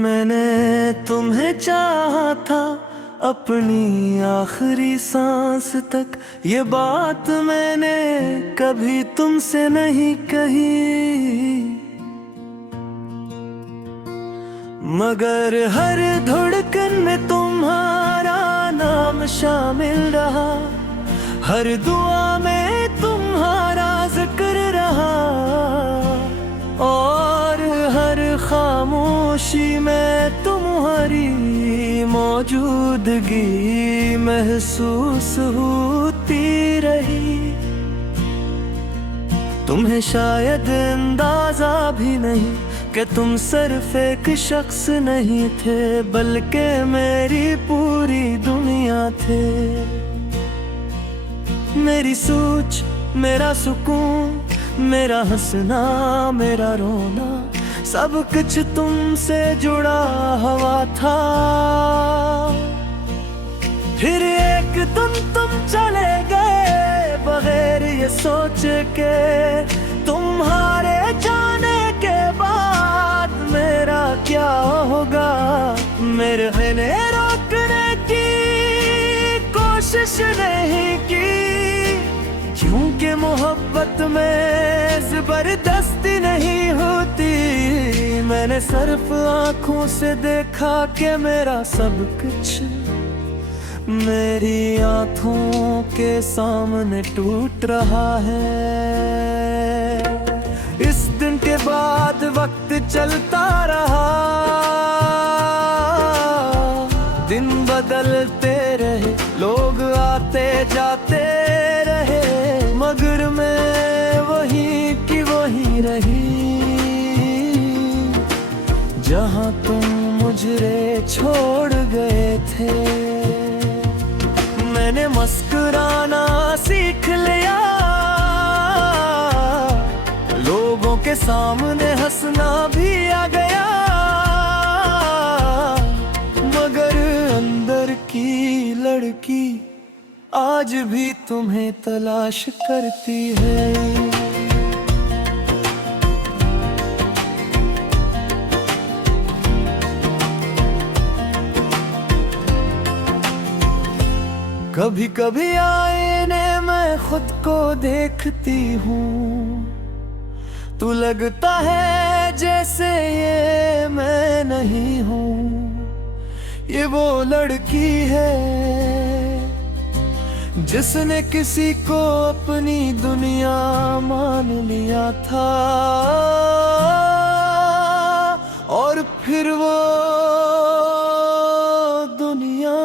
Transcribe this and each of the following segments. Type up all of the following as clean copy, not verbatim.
मैंने तुम्हें चाहा था अपनी आखिरी सांस तक, ये बात मैंने कभी तुमसे नहीं कही। मगर हर धड़कन में तुम्हारा नाम शामिल रहा, हर दुआ में तुम्हारा जिक्र रहा, और हर खामोशी में तुम्हारी मौजूदगी महसूस होती रही। तुम्हें शायद अंदाजा भी नहीं कि तुम सिर्फ एक शख्स नहीं थे, बल्कि मेरी पूरी दुनिया थे। मेरी सोच, मेरा सुकून, मेरा हंसना, मेरा रोना, सब कुछ तुमसे जुड़ा हुआ था। फिर एक दिन तुम चले गए बगैर ये सोच के, तुम्हारे जाने के बाद मेरा क्या होगा। मेरे ने रोकने की कोशिश नहीं की, क्योंकि मोहब्बत में जबरदस्ती नहीं होती। मैंने सिर्फ आंखों से देखा कि मेरा सब कुछ मेरी आंखों के सामने टूट रहा है। इस दिन के बाद वक्त चलता रहा, दिन बदलते रहे, लोग आते जाते रहे, मगर मैं वही की वही रही, जहां तुम मुझे छोड़ गए थे। मैंने मुस्कुराना सीख लिया, लोगों के सामने हंसना भी आ गया, मगर अंदर की लड़की आज भी तुम्हें तलाश करती है। कभी कभी आईने में खुद को देखती हूँ, तो लगता है जैसे ये मैं नहीं हूँ। ये वो लड़की है जिसने किसी को अपनी दुनिया मान लिया था, और फिर वो दुनिया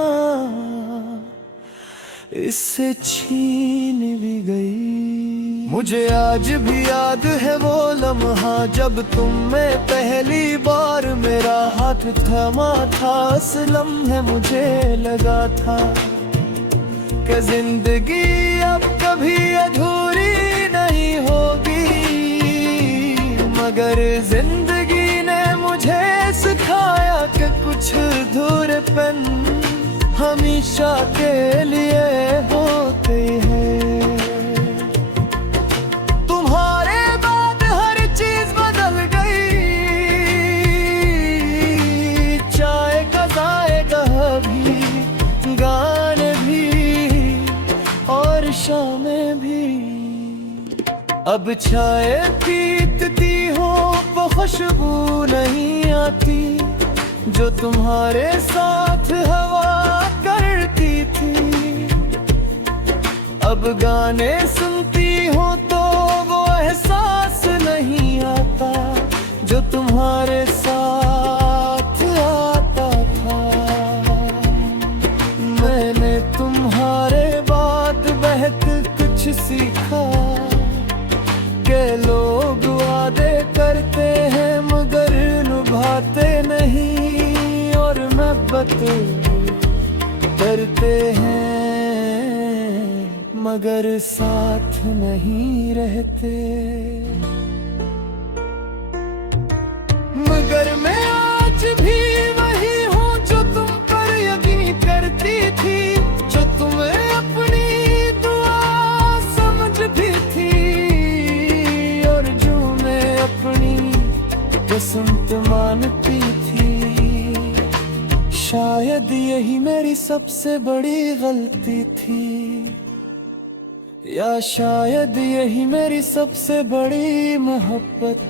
इससे छीन भी गई। मुझे आज भी याद है वो लम्हा जब तुम में पहली बार मेरा हाथ थमा था। उस लम्हे मुझे लगा था कि जिंदगी अब कभी अधूरी नहीं होगी, मगर जिंदगी ने मुझे सिखाया कि कुछ अधूरेपन हमेशा के लिए होते हैं। तुम्हारे बाद हर चीज बदल गई, चाय का जायका भी, गाने भी और शामें भी। अब चाय पीती हो वो खुशबू नहीं आती जो तुम्हारे साथ हवा करती थी। अब गाने सुनती हो तो वो एहसास नहीं आता जो तुम्हारे साथ आता था। मैंने तुम्हारे बाद बहक कुछ सीखा कि लोग वादे करते हैं मगर निभाते नहीं, और मोहब्बत करते हैं मगर साथ नहीं रहते। मगर मैं आज भी वही हूँ जो तुम पर यकीन करती थी, जो तुम्हें अपनी दुआ समझती थी, और जो मैं अपनी किस्मत मानती थी। यही मेरी सबसे बड़ी गलती थी, या शायद यही मेरी सबसे बड़ी मोहब्बत।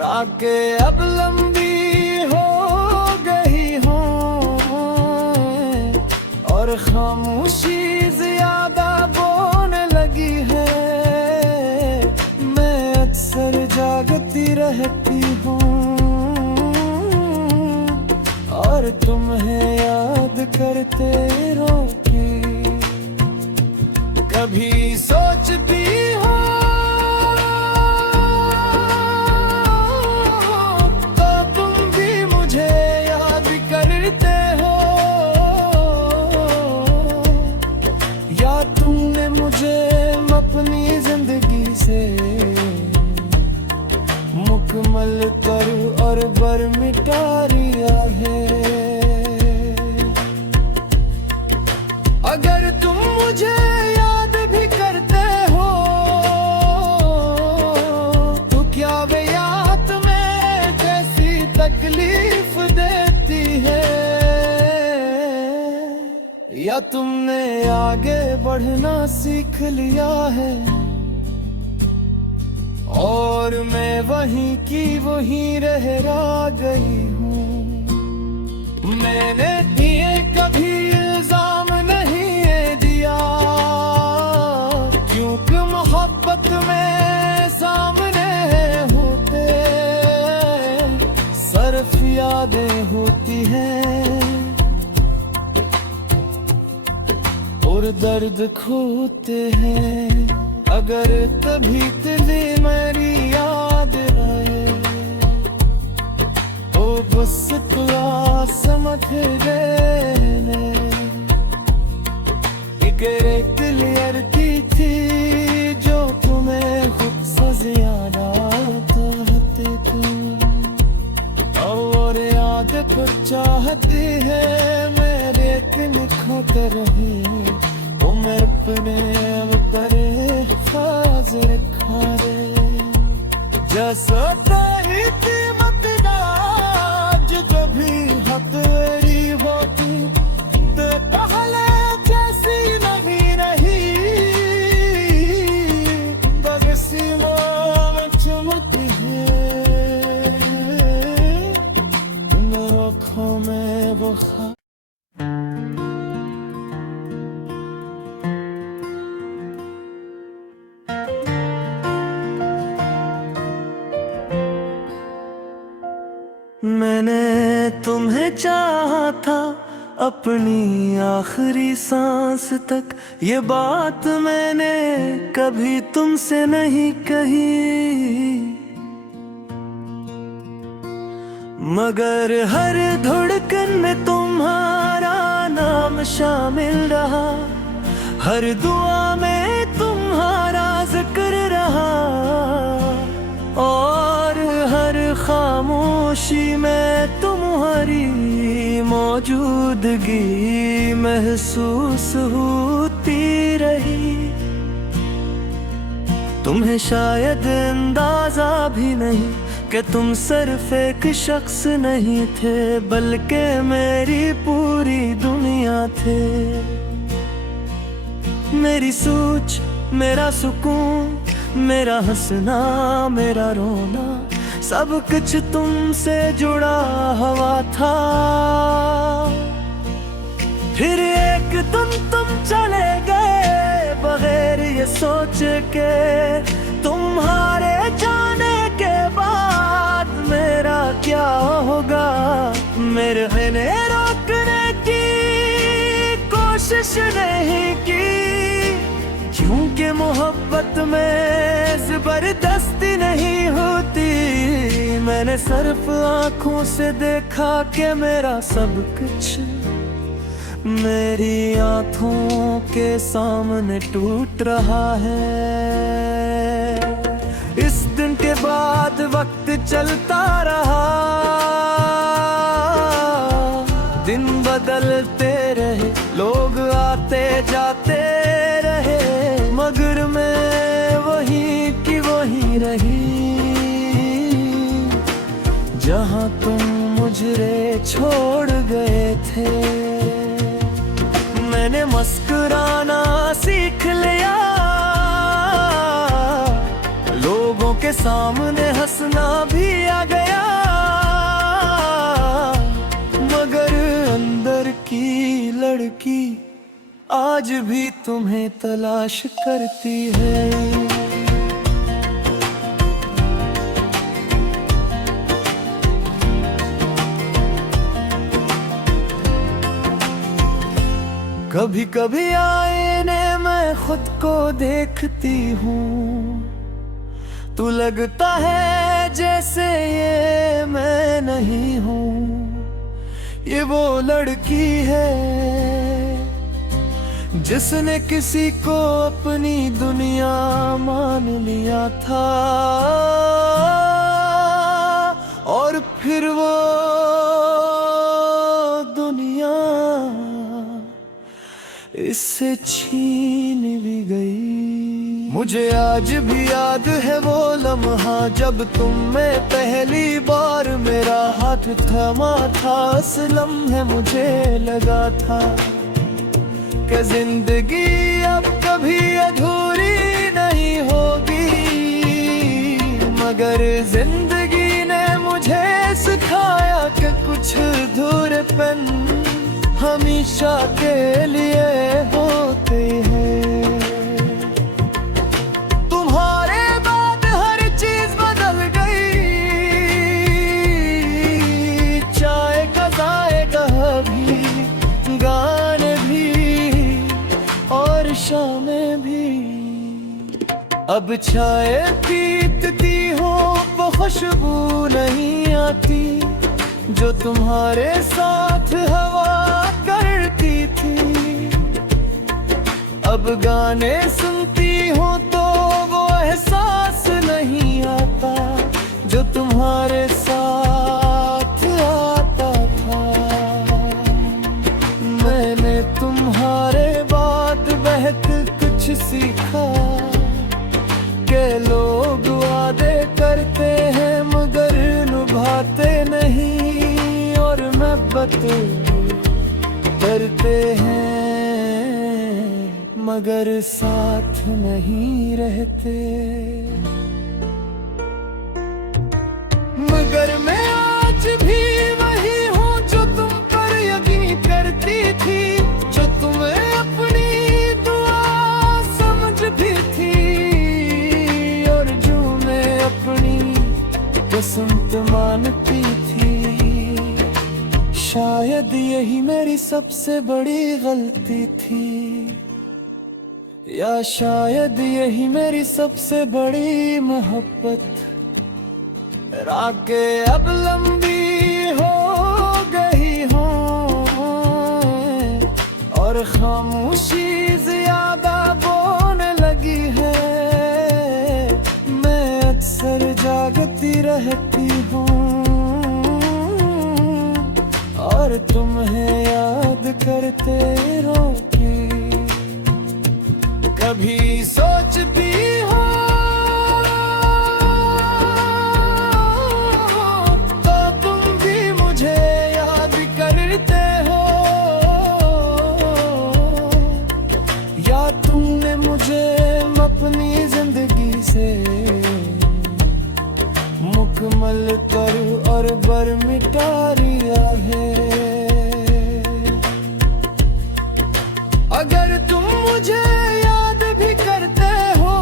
रातें अब लंबी हो गई हों और खामोशी ज्यादा बोलने लगी है। मैं अक्सर जागती रहती हूँ और तुम्हें याद करते रोती। कभी सोचती हो तो तुम भी मुझे याद करते हो, या तुमने मुझे अपनी जिंदगी से मुकम्मल कर और बर मिटा दिया है। अगर तुम मुझे याद भी करते हो तो क्या वे याद में कैसी तकलीफ देती है, या तुमने आगे बढ़ना सीख लिया है और मैं वहीं की वहीं रह गई हूँ। मैंने ये कभी इल्जाम नहीं दिया, क्योंकि मोहब्बत में सामने होते सिर्फ यादें होती हैं और दर्द खोते हैं। अगर कभी तुझे मेरी याद आए तो बस इतना समझ देने। एक क्लियरटी थी जो तुम्हें खुद से ज्यादा चाहते तुम, और याद पर चाहती है मेरे खोते रहे। वो मेरे अपने करे हाजिर खारे जैसा तेरी कीमत आज कभी हथेरी होती, पहले जैसी नवी नहीं बगसी में चमकती है। मेरी आँखों में वो मैंने तुम्हें चाहा था अपनी आखिरी सांस तक, ये बात मैंने कभी तुमसे नहीं कही, मगर हर धड़कन में तुम्हारा नाम शामिल रहा, हर दुआ में तुम्हारा जिक्र रहा, और हर खामोशी में तुम्हारी मौजूदगी महसूस होती रही। तुम्हें शायद अंदाजा भी नहीं कि तुम सिर्फ एक शख्स नहीं थे, बल्कि मेरी पूरी दुनिया थे। मेरी सोच, मेरा सुकून, मेरा हंसना, मेरा रोना, सब कुछ तुमसे जुड़ा हुआ था। फिर एक दिन तुम चले गए बगैर ये सोच के, तुम्हारे जाने के बाद मेरा क्या होगा। मेरे इन्हें रोकने की कोशिश नहीं की, क्योंकि मोहब्बत में जबरदस्ती नहीं होती। मैंने सिर्फ आँखों से देखा कि मेरा सब कुछ मेरी आँखों के सामने टूट रहा है। इस दिन के बाद वक्त चलता रहा, दिन बदलते रहे, लोग आते जाते रहे, मगर मैं वहीं की वहीं रही जहाँ तुम मुझे छोड़ गए थे। मुस्कुराना सीख लिया, लोगों के सामने हंसना भी आ गया, मगर अंदर की लड़की आज भी तुम्हें तलाश करती है। कभी कभी आईने में खुद को देखती हूँ, तू लगता है जैसे ये मैं नहीं हूँ। ये वो लड़की है जिसने किसी को अपनी दुनिया मान लिया था, और फिर वो दुनिया इससे छीन भी गई। मुझे आज भी याद है वो लम्हा जब तुमने पहली बार मेरा हाथ थमा था। उस लम्हे मुझे लगा था कि जिंदगी अब कभी अधूरी नहीं होगी, मगर जिंदगी ने मुझे सिखाया कि कुछ अधूरेपन हमेशा के लिए होते हैं। तुम्हारे बाद हर चीज बदल गई, चाय का जायका भी, गाने भी और शामें भी। अब चाय पीती हो वो खुशबू नहीं आती जो तुम्हारे साथ हवा करती थी। अब गाने सुनती हो तो वो एहसास नहीं आता जो तुम्हारे साथ आता था। मैंने तुम्हारे बाद बहुत कुछ सीखा कि लोग वादे करते हैं मगर निभाते नहीं, और मोहब्बत करते हैं मगर साथ नहीं रहते। मगर मैं आज भी वही हूँ जो तुम पर यकीन करती थी, जो तुम्हें अपनी दुआ समझती थी, और जो मैं अपनी किस्मत मानती थी। शायद यही मेरी सबसे बड़ी गलती थी, या शायद यही मेरी सबसे बड़ी मोहब्बत। रातें अब लंबी हो गई हों और खामोशी ज्यादा बोलने लगी है। मैं अक्सर जागती रहती हूँ और तुम्हें याद करते रोती। कभी सोचती हो तो तुम भी मुझे याद करते हो, या तुमने मुझे अपनी जिंदगी से मुकम्मल कर और बर मिटा दिया है। अगर तुम मुझे याद भी करते हो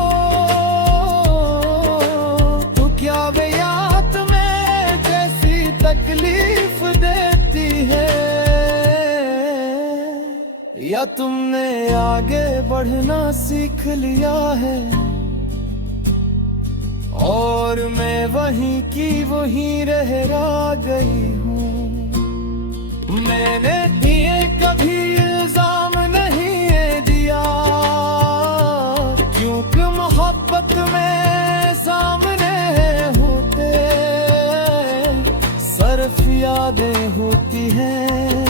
तो क्या वे याद में कैसी तकलीफ देती है, या तुमने आगे बढ़ना सीख लिया है और मैं वहीं की वहीं रह गई हूँ। मैंने ये कभी इल्जाम नहीं दिया क्योंकि मोहब्बत में सामने होते सिर्फ यादें होती हैं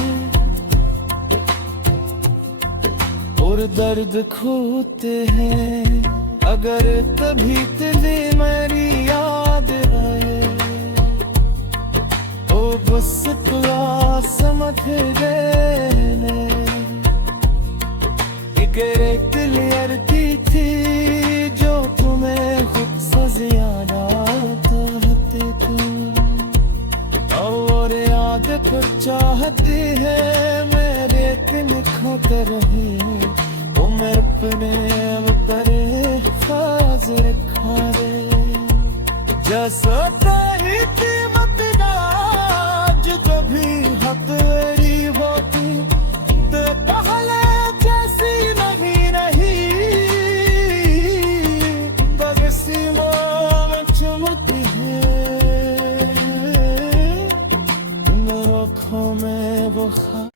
और दर्द खोते हैं। अगर कभी दिली मेरी याद आए तो बस समझ देने, एक के क्लियर की थी जो तुम्हें खुद से ज्यादा चाहते तुम। और याद फिर चाहती है मेरे किन खोते रहे वो मेरे अपने उतरे खाजर खारे जैसा ही थी मत आज कभी हथेरी होती ते पहले जैसी नहीं रही बगसी में चमकती है मेरे आँखों में बुखार।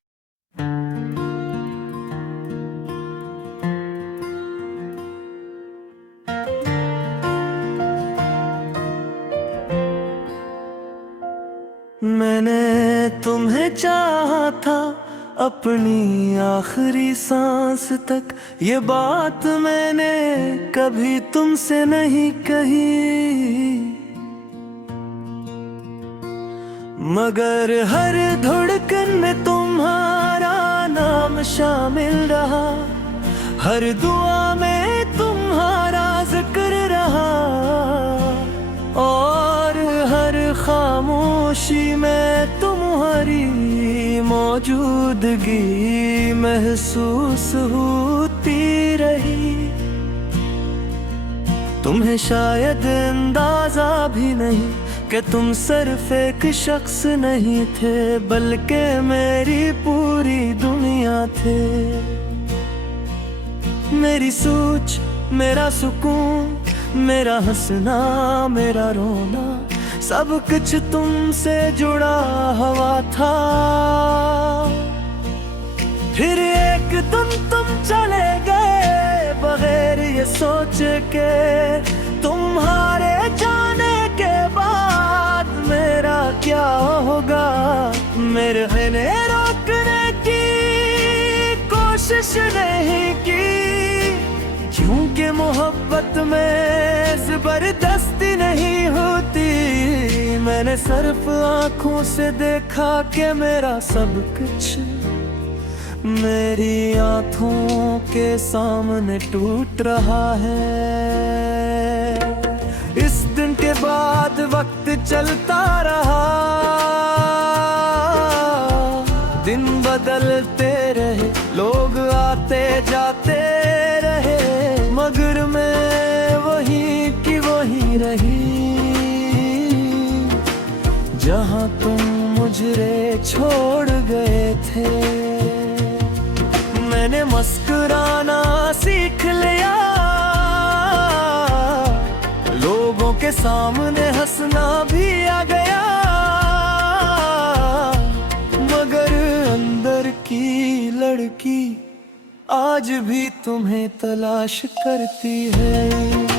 मैंने तुम्हें चाहा था अपनी आखिरी सांस तक, ये बात मैंने कभी तुमसे नहीं कही, मगर हर धड़कन में तुम्हारा नाम शामिल रहा, हर दुआ में तुम्हारा जिक्र रहा और हर खामोशी में तुम्हारी मौजूदगी महसूस होती रही। तुम्हें शायद अंदाजा भी नहीं कि तुम सिर्फ एक शख्स नहीं थे बल्कि मेरी पूरी दुनिया थे। मेरी सोच, मेरा सुकून, मेरा हंसना, मेरा रोना, सब कुछ तुमसे जुड़ा हुआ था। फिर एक दिन तुम चले गए बगैर ये सोच के, तुम्हारे जाने के बाद मेरा क्या होगा। मेरे इन्हें रोकने की कोशिश नहीं की, क्योंकि मोहब्बत में जबरदस्ती नहीं होती। मैंने सिर्फ आंखों से देखा कि मेरा सब कुछ मेरी आंखों के सामने टूट रहा है। इस दिन के बाद वक्त चलता रहा, दिन बदलते रहे, लोग आते जाते रहे, मगर मैं वही की वही रही जहां तुम मुझे छोड़ गए थे। मैंने मुस्कुराना सीख लिया, लोगों के सामने हंसना भी आ गया, मगर अंदर की लड़की आज भी तुम्हें तलाश करती है।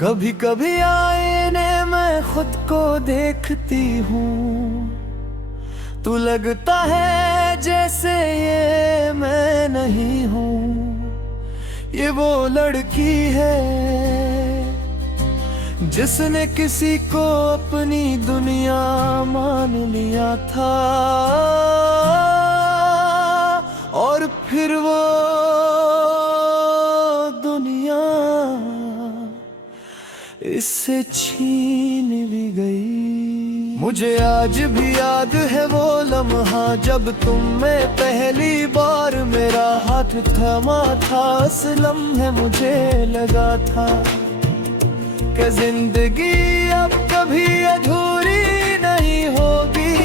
कभी कभी आईने में खुद को देखती हूँ, तो लगता है जैसे ये मैं नहीं हूँ। ये वो लड़की है जिसने किसी को अपनी दुनिया मान लिया था, और फिर वो दुनिया इससे छीन भी गई। मुझे आज भी याद है वो लम्हा जब तुम में पहली बार मेरा हाथ थमा था। उस लम्हे मुझे लगा था कि जिंदगी अब कभी अधूरी नहीं होगी,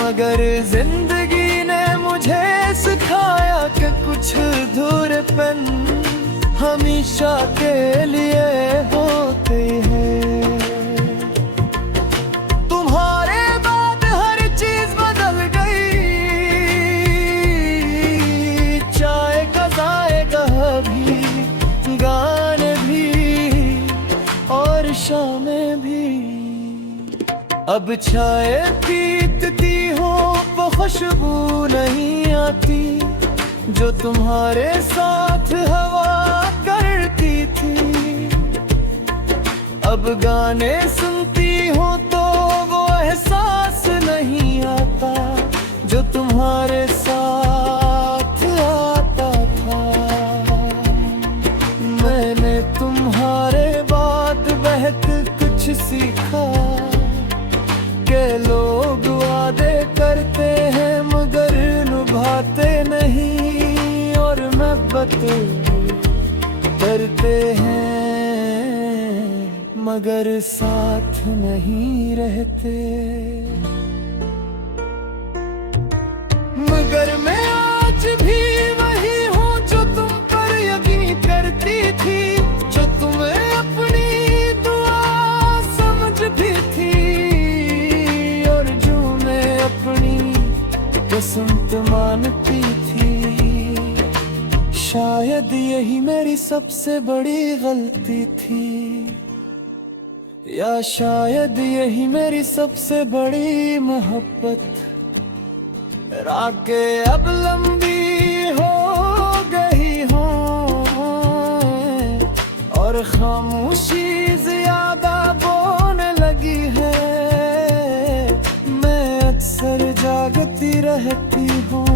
मगर जिंदगी ने मुझे सिखाया कि कुछ अधूरेपन हमेशा के लिए होते हैं। तुम्हारे बाद हर चीज बदल गई, चाय का जायका भी, गाने भी और शामें भी। अब चाय पीती हो वो खुशबू नहीं आती जो तुम्हारे साथ हवा करती थी। एक कुछ सीखा के लोग वादे करते हैं मगर निभाते नहीं, और मोहब्बत करते हैं मगर साथ नहीं रहते। मगर मैं आज भी वही हूँ जो तुम पर यकीन करती थी, जो तुम्हें अपनी दुआ समझती थी, और जो मैं अपनी किस्मत मानती थी। शायद यही मेरी सबसे बड़ी गलती थी, या शायद यही मेरी सबसे बड़ी मोहब्बत। रातें अब लंबी हो गई हो और खामोशी ज्यादा बोलने लगी है। मैं अक्सर जागती रहती हूँ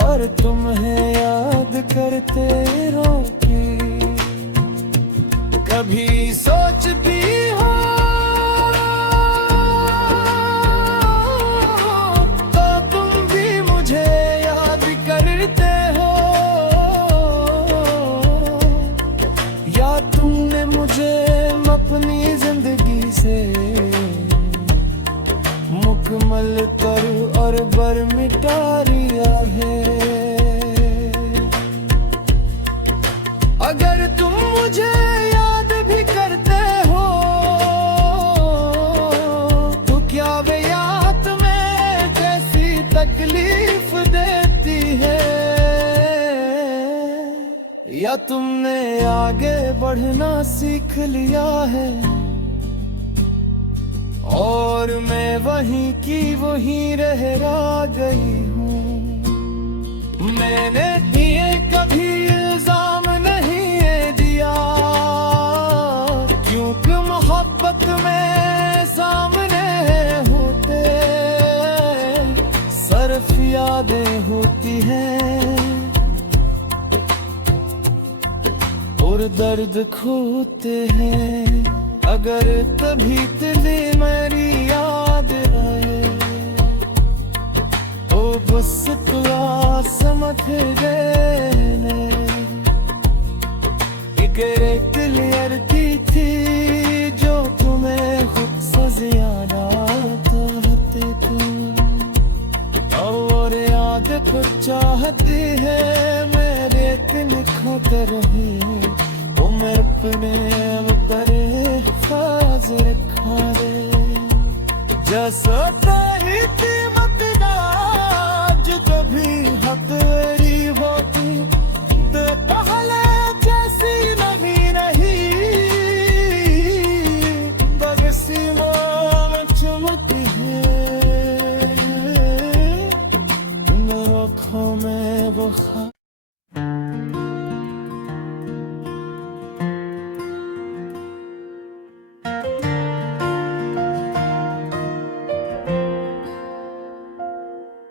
और तुम्हें याद करते रोती। कभी सोचती हो तो तुम भी मुझे याद करते हो, या तुमने मुझे अपनी जिंदगी से मुकम्मल कर और बर मिटा लिया है। अगर तुम मुझे याद भी करते हो तो क्या वे याद में कैसी तकलीफ देती है, या तुमने आगे बढ़ना सीख लिया है और मैं वहीं की वहीं रह गई हूँ। मैंने ये कभी इल्जाम नहीं दिया, क्योंकि मोहब्बत में सामने होते सिर्फ यादें होती हैं और दर्द खोते हैं। अगर कभी तुझे मेरी याद आए तो बस दुआ समझ देने। एक क्लियर की थी जो तुम्हें खुद से ज्यादा चाहते तुम, और याद कर चाहती है मेरे दिल खोते रहे। वो मेरे अपने करे हाजिर खारे जैसा ही थी मत भी हथेरी होती पहले जैसी नभी नहीं, बगसी में चमकती है मेरी आँखों में वो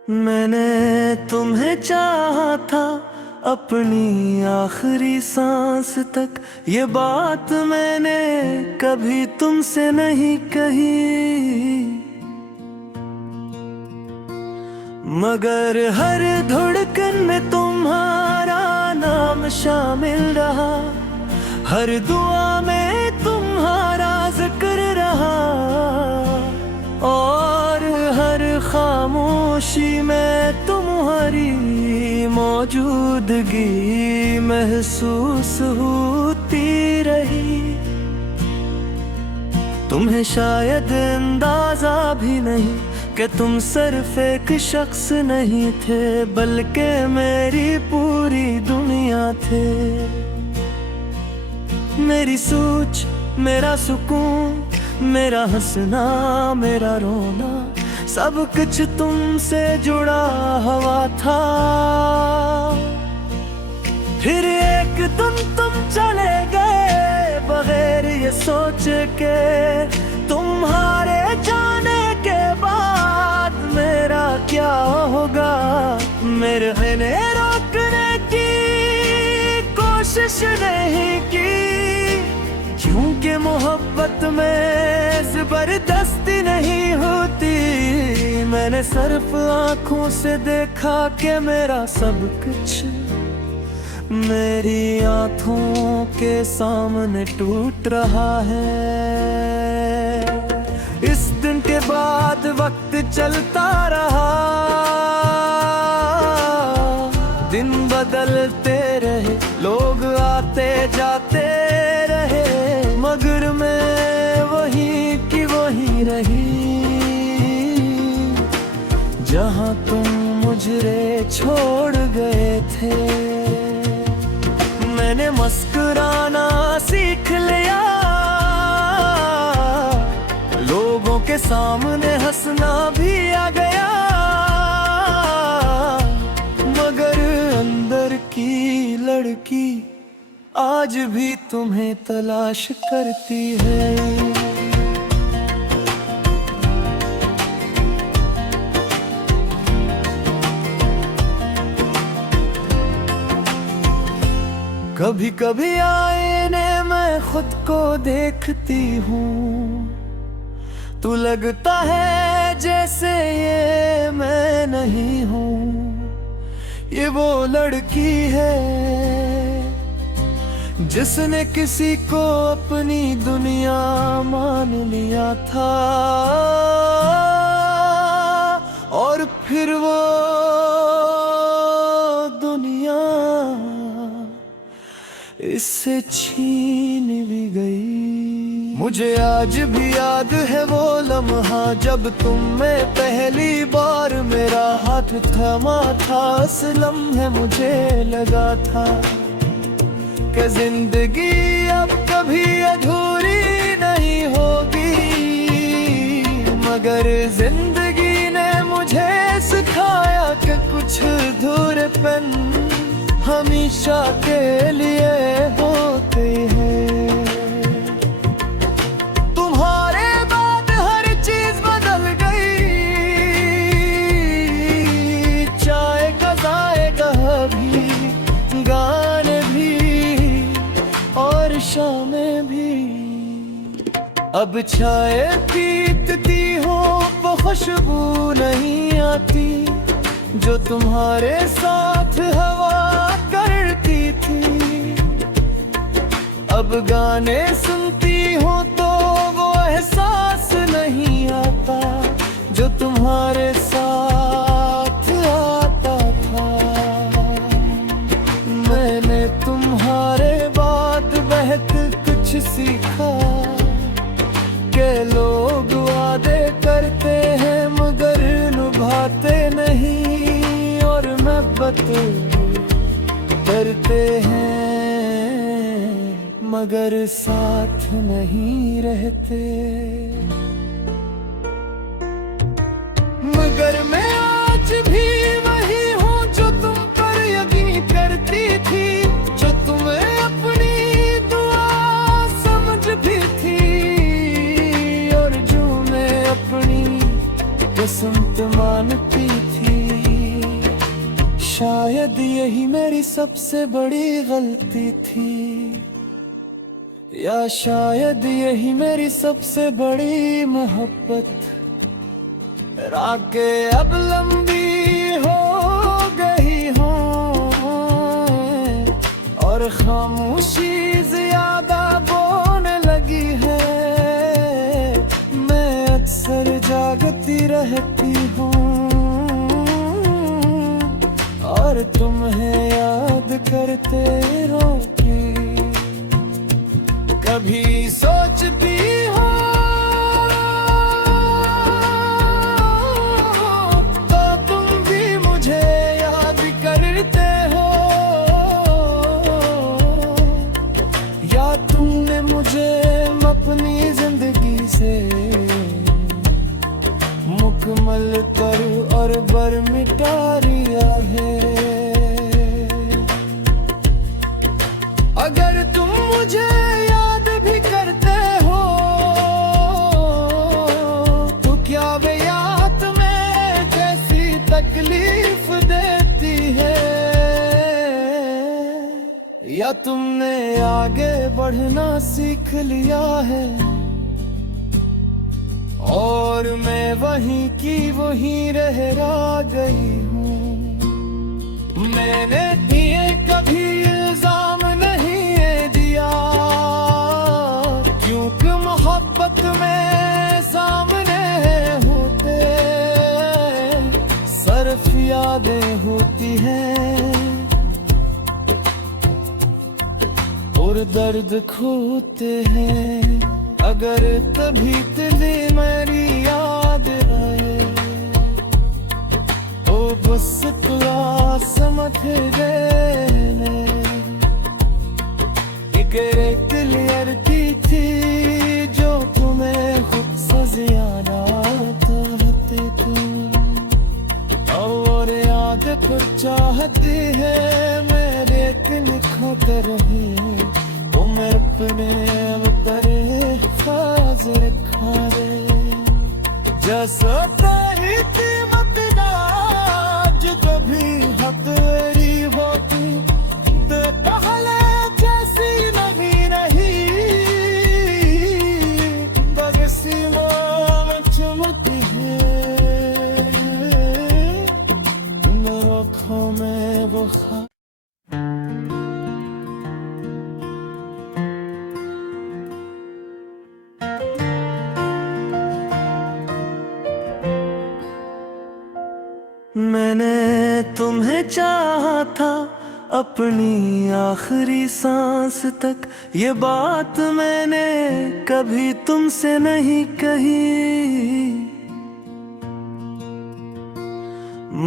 मैंने तुम्हें चाहा था अपनी आखिरी सांस तक, ये बात मैंने कभी तुमसे नहीं कही। मगर हर धड़कन में तुम्हारा नाम शामिल रहा, हर दुआ में तुम्हारा जिक्र रहा, और हर खामोशी में तुम्हारी मौजूदगी महसूस होती रही। तुम्हें शायद अंदाजा भी नहीं कि तुम सिर्फ एक शख्स नहीं थे, बल्कि मेरी पूरी दुनिया थे। मेरी सोच, मेरा सुकून, मेरा हंसना, मेरा रोना, सब कुछ तुमसे जुड़ा हुआ था। फिर एक दिन तुम चले गए बगैर ये सोच के, तुम्हारे जाने के बाद मेरा क्या होगा। मैंने रोकने की कोशिश नहीं की, मोहब्बत में जबरदस्ती नहीं होती। मैंने सिर्फ आंखों से देखा कि मेरा सब कुछ मेरी आंखों के सामने टूट रहा है। इस दिन के बाद वक्त चलता रहा, दिन बदलते रहे, लोग आते जाते रहे, मगर मैं वहीं की वहीं रही जहां तुम मुझे छोड़ गए थे। मैंने मुस्कुराना सीख लिया, लोगों के सामने हंसना भी आ गया, मगर अंदर की लड़की आज भी तुम्हें तलाश करती है। कभी कभी आईने में खुद को देखती हूँ, तू लगता है जैसे ये मैं नहीं हूँ। ये वो लड़की है जिसने किसी को अपनी दुनिया मान लिया था, और फिर वो दुनिया इससे छीन भी गई। मुझे आज भी याद है वो लम्हा जब तुम में पहली बार मेरा हाथ थमा था। उस लम्हे मुझे लगा था कि जिंदगी अब कभी अधूरी नहीं होगी, मगर जिंदगी ने मुझे सिखाया कि कुछ अधूरेपन हमेशा के लिए होते हैं। तुम्हारे बाद हर चीज बदल गई, चाय का जायका भी, गाने भी और शामें भी। अब चाय पीती हो वो खुशबू नहीं आती जो तुम्हारे साथ हवा करती थी। अब गाने सुनती हो तो वो एहसास नहीं आता जो तुम्हारे साथ आता था। मैंने तुम्हारे बाद बहुत कुछ सीखा कि लोग वादे करते हैं मगर निभाते नहीं, और मोहब्बत करते हैं मगर साथ नहीं रहते। मगर मैं आज भी वही हूँ जो तुम पर यकीन करती थी, जो तुम्हें अपनी दुआ समझती थी, और जो मैं अपनी किस्मत मानती थी। शायद यही मेरी सबसे बड़ी गलती थी, या शायद यही मेरी सबसे बड़ी मोहब्बत। रातें अब लंबी हो गई हों और खामोशी ज्यादा बोलने लगी है। मैं अक्सर जागती रहती हूँ और तुम्हें याद करते रोती। कभी सोचती हो तो तुम भी मुझे याद करते हो, या तुमने मुझे अपनी जिंदगी से मुकम्मल कर और बर मिटा दिया है। अगर तुम मुझे याद भी करते हो तो क्या वे याद में कैसी तकलीफ देती है। या तुमने आगे बढ़ना सीख लिया है और मैं वहीं की वहीं रह गई हूँ। मैंने ये कभी इल्जाम नहीं दिया, क्योंकि मोहब्बत में सामने होते सिर्फ यादें होती हैं और दर्द खोते हैं। अगर तभी दिली मेरी याद आए तो बस तुरा समझ देने। एक क्लियर थी जो तुम्हें खुद से ज्यादा चाहते तुम, और याद पर चाहती है मेरे लिखते रहे वो मेरे अपने उतरे फाज़िल खारे। जैसा तेरी कीमत आज कभी हथेरी होती दे पहले जैसी नभी नहीं, बगसी में चमकती है मेरी आँखों में वो मैंने तुम्हें चाहा था अपनी आखिरी सांस तक, ये बात मैंने कभी तुमसे नहीं कही,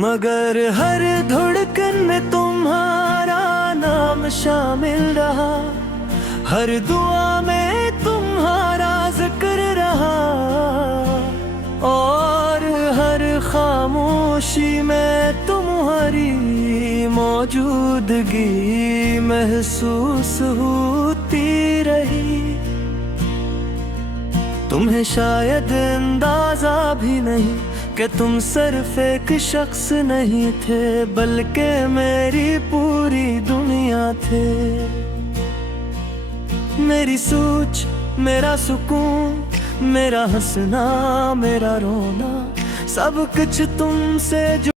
मगर हर धड़कन में तुम्हारा नाम शामिल रहा, हर दुआ में तुम्हारा जिक्र रहा और हर खामोशी में तुम्हारी मौजूदगी महसूस होती रही। तुम्हें शायद अंदाजा भी नहीं कि तुम सिर्फ एक शख्स नहीं थे, बल्कि मेरी पूरी दुनिया थे। मेरी सोच, मेरा सुकून, मेरा हंसना, मेरा रोना, सब कुछ तुमसे